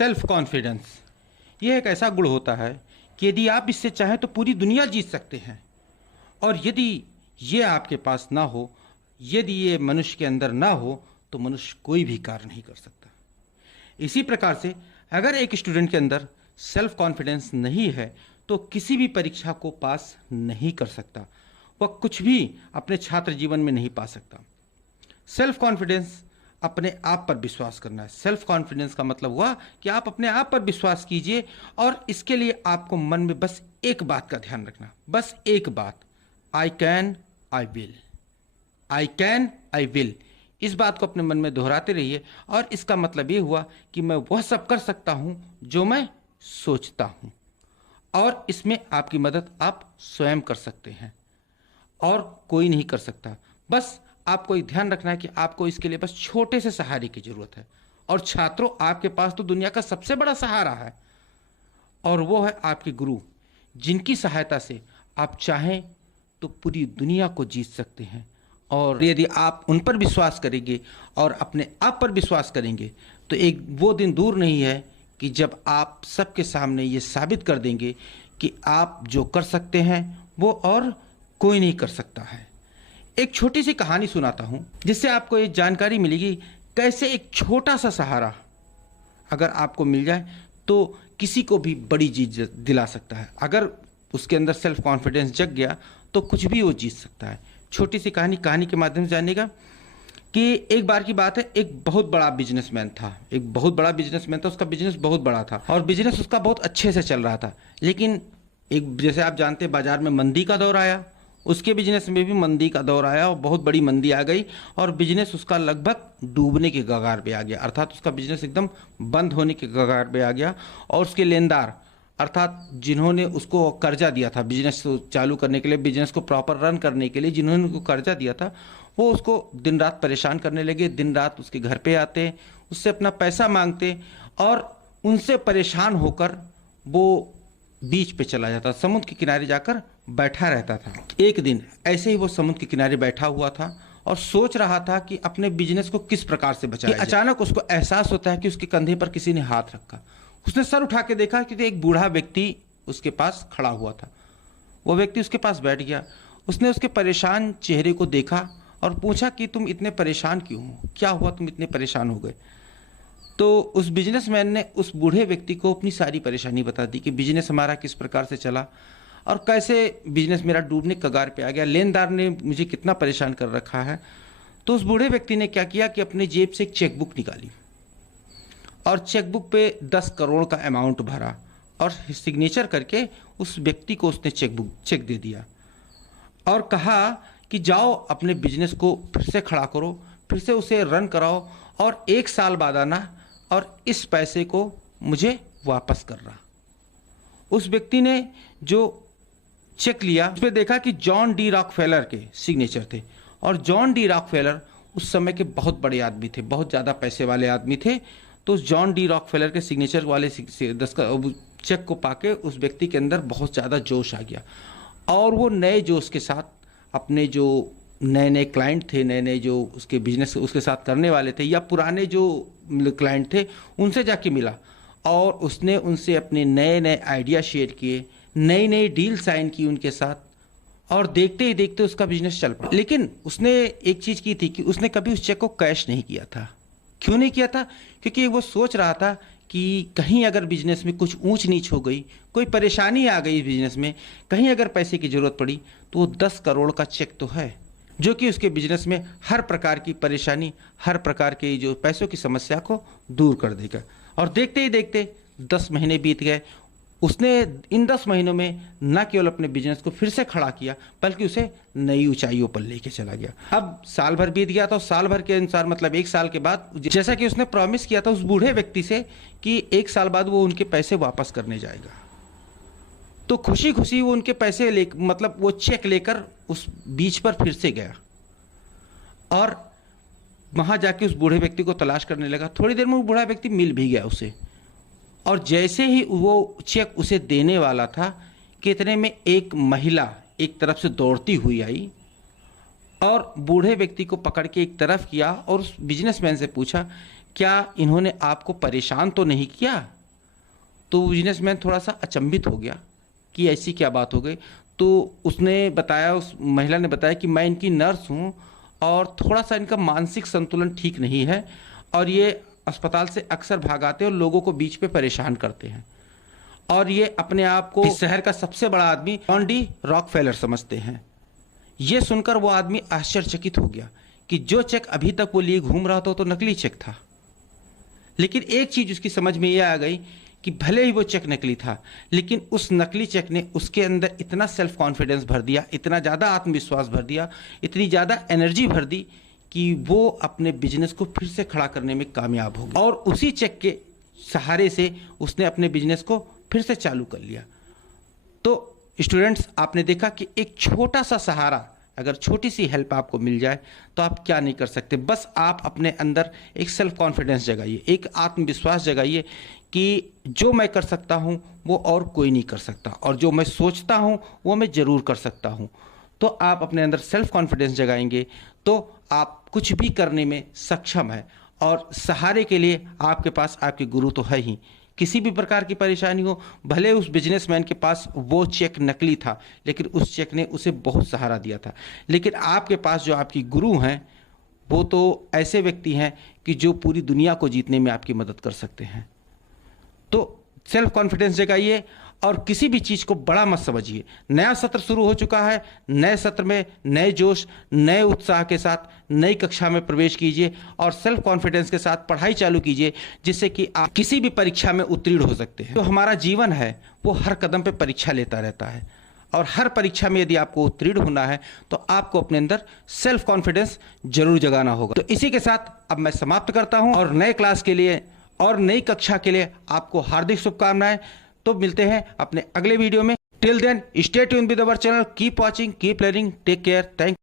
Self confidence यह एक ऐसा गुण होता है कि यदि आप इससे चाहें तो पूरी दुनिया जीत सकते हैं, और यदि ये आपके पास ना हो, यदि ये मनुष्य के अंदर ना हो, तो मनुष्य कोई भी कार्य नहीं कर सकता। इसी प्रकार से अगर एक स्टूडेंट के अंदर सेल्फ कॉन्फिडेंस नहीं है तो किसी भी परीक्षा को पास नहीं कर सकता, वह कुछ भी अपने छात्र जीवन में नहीं पा सकता। सेल्फ कॉन्फिडेंस अपने आप पर विश्वास करना है। सेल्फ कॉन्फिडेंस का मतलब हुआ कि आप अपने आप पर विश्वास कीजिए, और इसके लिए आपको मन में बस एक बात का ध्यान रखना, बस एक बात, I can I will, I can I will. इस बात को अपने मन में दोहराते रहिए, और इसका मतलब ये हुआ कि मैं वह सब कर सकता हूं जो मैं सोचता हूं, और इसमें आपकी मदद आप स्वयं कर सकते हैं और कोई नहीं कर सकता। बस आपको एक ध्यान रखना है कि आपको इसके लिए बस छोटे से सहारे की जरूरत है, और छात्रों आपके पास तो दुनिया का सबसे बड़ा सहारा है, और वो है आपके गुरु, जिनकी सहायता से आप चाहें तो पूरी दुनिया को जीत सकते हैं। और यदि आप उन पर विश्वास करेंगे और अपने आप पर विश्वास करेंगे तो एक वो दिन दूर नहीं है कि जब आप सबके सामने ये साबित कर देंगे कि आप जो कर सकते हैं वो और कोई नहीं कर सकता है। एक छोटी सी कहानी सुनाता हूँ जिससे आपको एक जानकारी मिलेगी कैसे एक छोटा सा सहारा अगर आपको मिल जाए तो किसी को भी बड़ी चीज दिला सकता है। अगर उसके अंदर सेल्फ कॉन्फिडेंस जग गया तो कुछ भी वो जीत सकता है। छोटी सी कहानी के माध्यम से जानिएगा कि एक बार की बात है, एक बहुत बड़ा बिजनेसमैन था, एक बहुत बड़ा बिजनेसमैन था, उसका बिजनेस बहुत बड़ा था और बिजनेस उसका बहुत अच्छे से चल रहा था। लेकिन एक जैसे आप जानते हैं बाजार में मंदी का दौर आया, उसके बिजनेस में भी मंदी का दौर आया और बहुत बड़ी मंदी आ गई और बिजनेस उसका लगभग डूबने के कगार पे आ गया, अर्थात उसका बिजनेस एकदम बंद होने के कगार पे आ गया। और उसके लेनदार अर्थात जिन्होंने उसको कर्जा दिया था बिजनेस चालू करने के लिए, बिजनेस को प्रॉपर रन करने के लिए जिन्होंने उसको कर्जा दिया था, वो उसको दिन रात परेशान करने लगे। दिन रात उसके घर पे आते, उससे अपना पैसा मांगते और उनसे परेशान होकर वो बीच पे चला जाता, समुद्र के किनारे जाकर बैठा रहता था। एक दिन ऐसे ही वो समुद्र के किनारे बैठा हुआ था और सोच रहा था कि अपने बिजनेस को किस प्रकार से बचाया जाए। अचानक उसको एहसास होता है कि उसके कंधे पर किसी ने हाथ रखा। उसने सर उठा के देखा कि एक बूढ़ा व्यक्ति उसके पास खड़ा हुआ था। वो व्यक्ति उसके पास बैठ गया। उसने उसके परेशान चेहरे को देखा और पूछा कि तुम इतने परेशान क्यों हो, क्या हुआ, तुम इतने परेशान हो गए। तो उस बिजनेसमैन ने उस बूढ़े व्यक्ति को अपनी सारी परेशानी बता दी कि बिजनेस हमारा किस प्रकार से चला और कैसे बिजनेस मेरा डूबने के कगार पे आ गया, लेनदार ने मुझे कितना परेशान कर रखा है। तो उस बूढ़े व्यक्ति ने क्या किया कि अपने जेब से एक चेकबुक निकाली और चेकबुक पे 10 करोड़ का अमाउंट भरा और सिग्नेचर करके उस व्यक्ति को उसने चेक दे दिया और कहा कि जाओ अपने बिजनेस को फिर से खड़ा करो, फिर से उसे रन कराओ और 1 साल बाद आना और इस पैसे को मुझे वापस करना। उस व्यक्ति ने जो चेक लिया उस पर देखा कि जॉन डी रॉकफेलर के सिग्नेचर थे और जॉन डी रॉकफेलर उस समय के बहुत बड़े आदमी थे, बहुत ज़्यादा पैसे वाले आदमी थे। तो उस जॉन डी रॉकफेलर के सिग्नेचर वाले 10 का चेक को पाके उस व्यक्ति के अंदर बहुत ज़्यादा जोश आ गया और वो नए जोश के साथ अपने जो नए क्लाइंट थे, नए जो उसके बिजनेस उसके साथ करने वाले थे या पुराने जो क्लाइंट थे उनसे जाके मिला और उसने उनसे अपने नए आइडिया शेयर किए, नई डील साइन की उनके साथ और देखते ही देखते उसका बिजनेस चल पड़ा। लेकिन उसने एक चीज़ की थी कि उसने कभी उस चेक को कैश नहीं किया था। क्यों नहीं किया था? क्योंकि वो सोच रहा था कि कहीं अगर बिजनेस में कुछ ऊंच नीच हो गई, कोई परेशानी आ गई बिजनेस में, कहीं अगर पैसे की ज़रूरत पड़ी तो वो 10 करोड़ का चेक तो है जो कि उसके बिजनेस में हर प्रकार की परेशानी, हर प्रकार की जो पैसों की समस्या को दूर कर देगा। और देखते ही देखते 10 महीने बीत गए। उसने इन 10 महीनों में न केवल अपने बिजनेस को फिर से खड़ा किया बल्कि उसे नई ऊंचाइयों पर लेके चला गया। अब साल भर बीत गया तो साल भर के अनुसार मतलब 1 साल के बाद जैसा कि उसने प्रॉमिस किया था उस बूढ़े व्यक्ति से कि 1 साल बाद वो उनके पैसे वापस करने जाएगा। तो खुशी खुशी वो उनके पैसे ले मतलब वो चेक लेकर उस बीच पर फिर से गया और वहां जाके उस बूढ़े व्यक्ति को तलाश करने लगा। थोड़ी देर में वो बूढ़ा व्यक्ति मिल भी गया उसे और जैसे ही वो चेक उसे देने वाला था कि इतने में एक महिला एक तरफ से दौड़ती हुई आई और बूढ़े व्यक्ति को पकड़ के एक तरफ किया और उस बिजनेसमैन से पूछा क्या इन्होंने आपको परेशान तो नहीं किया? तो बिजनेसमैन थोड़ा सा अचंभित हो गया कि ऐसी क्या बात हो गई। तो उसने बताया, उस महिला ने बताया कि मैं इनकी नर्स हूँ और थोड़ा सा इनका मानसिक संतुलन ठीक नहीं है और ये अस्पताल से अक्सर भाग आते हैं और लोगों को बीच पे परेशान करते हैं और ये अपने आप को इस शहर का सबसे बड़ा आदमी जॉन डी रॉकफेलर समझते हैं। ये सुनकर वो आदमी आश्चर्यचकित हो गया कि जो चेक अभी तक वो लिए घूम रहा था तो नकली चेक था। लेकिन एक चीज उसकी समझ में ये आ गई कि भले ही वो चेक नकली था, लेकिन उस नकली चेक ने उसके अंदर इतना सेल्फ कॉन्फिडेंस भर दिया, इतना ज़्यादा आत्मविश्वास भर दिया, इतनी ज़्यादा एनर्जी भर दी कि वो अपने बिजनेस को फिर से खड़ा करने में कामयाब हो गया और उसी चेक के सहारे से उसने अपने बिजनेस को फिर से चालू कर लिया। तो स्टूडेंट्स, आपने देखा कि एक छोटा सा सहारा, अगर छोटी सी हेल्प आपको मिल जाए तो आप क्या नहीं कर सकते। बस आप अपने अंदर एक सेल्फ कॉन्फिडेंस जगाइए, एक आत्मविश्वास जगाइए कि जो मैं कर सकता हूँ वो और कोई नहीं कर सकता और जो मैं सोचता हूँ वो मैं ज़रूर कर सकता हूँ। तो आप अपने अंदर सेल्फ कॉन्फिडेंस जगाएंगे तो आप कुछ भी करने में सक्षम है और सहारे के लिए आपके पास आपके गुरु तो है ही। किसी भी प्रकार की परेशानी हो, भले उस बिजनेसमैन के पास वो चेक नकली था लेकिन उस चेक ने उसे बहुत सहारा दिया था, लेकिन आपके पास जो आपकी गुरु हैं वो तो ऐसे व्यक्ति हैं कि जो पूरी दुनिया को जीतने में आपकी मदद कर सकते हैं। तो सेल्फ कॉन्फिडेंस जगाइए और किसी भी चीज़ को बड़ा मत समझिए। नया सत्र शुरू हो चुका है, नए सत्र में नए जोश, नए उत्साह के साथ नई कक्षा में प्रवेश कीजिए और सेल्फ कॉन्फिडेंस के साथ पढ़ाई चालू कीजिए, जिससे कि आप किसी भी परीक्षा में उत्तीर्ण हो सकते हैं। तो हमारा जीवन है वो हर कदम पे परीक्षा लेता रहता है और हर परीक्षा में यदि आपको उत्तीर्ण होना है तो आपको अपने अंदर सेल्फ कॉन्फिडेंस जरूर जगाना होगा। तो इसी के साथ अब मैं समाप्त करता हूँ और नए क्लास के लिए और नई कक्षा के लिए आपको हार्दिक शुभकामनाएं। तो मिलते हैं अपने अगले वीडियो में। Till then stay tuned with our channel, keep watching, keep learning, take care, thank